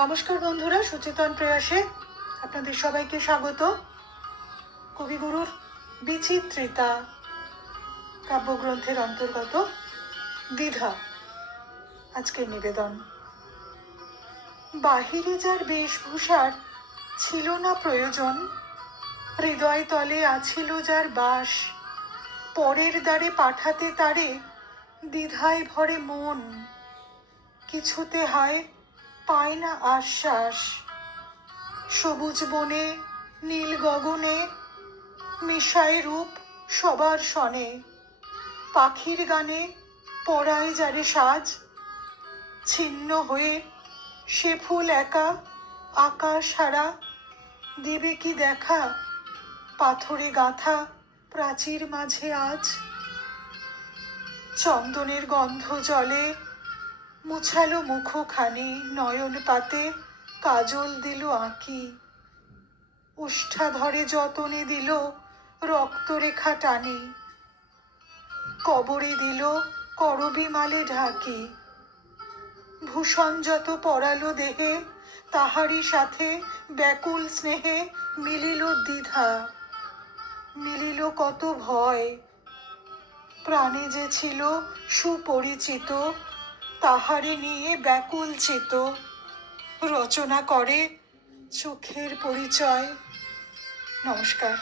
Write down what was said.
নমস্কার বন্ধুরা, সচেতন প্রয়াসে আপনাদের সবাইকে স্বাগত। কবিগুরুর বিচিত্রিতা কাব্যগ্রন্থের অন্তর্গত দ্বিধা আজকের নিবেদন। বাহিরে যার বেশভূষার ছিল না প্রয়োজন, হৃদয় তলে আছিল যার বাস, পরের দ্বারে পাঠাতে তারে দ্বিধায় ভরে মন, কিছুতে হায় পায় না আশ্বাস। সবুজ বনে নীল গগনে মিশায় রূপ সবার সনে, পাখির গানে পরায় যারে সাজ, ছিন্ন হয়ে সে ফুল একা আকাশ হারা, দিবে কি দেখা পাথরে গাঁথা প্রাচীর মাঝে আজ। চন্দনের গন্ধ জলে মুছালো মুখখানি, নয়ন পাতে কাজল দিল আঁকি, ওষ্ঠা ধরে যতনে দিল রক্তরেখা টানি, কবরে দিল করবি মালে ঢাকি। ভূষণ যত পরালো দেহে তাহারই সাথে ব্যাকুল স্নেহে মিলিল দ্বিধা, মিলিল কত ভয়। প্রাণে যে ছিল সুপরিচিত, তাহারে নিয়ে ব্যাকুল চিত, রচনা করে চোখের পরিচয়। নমস্কার।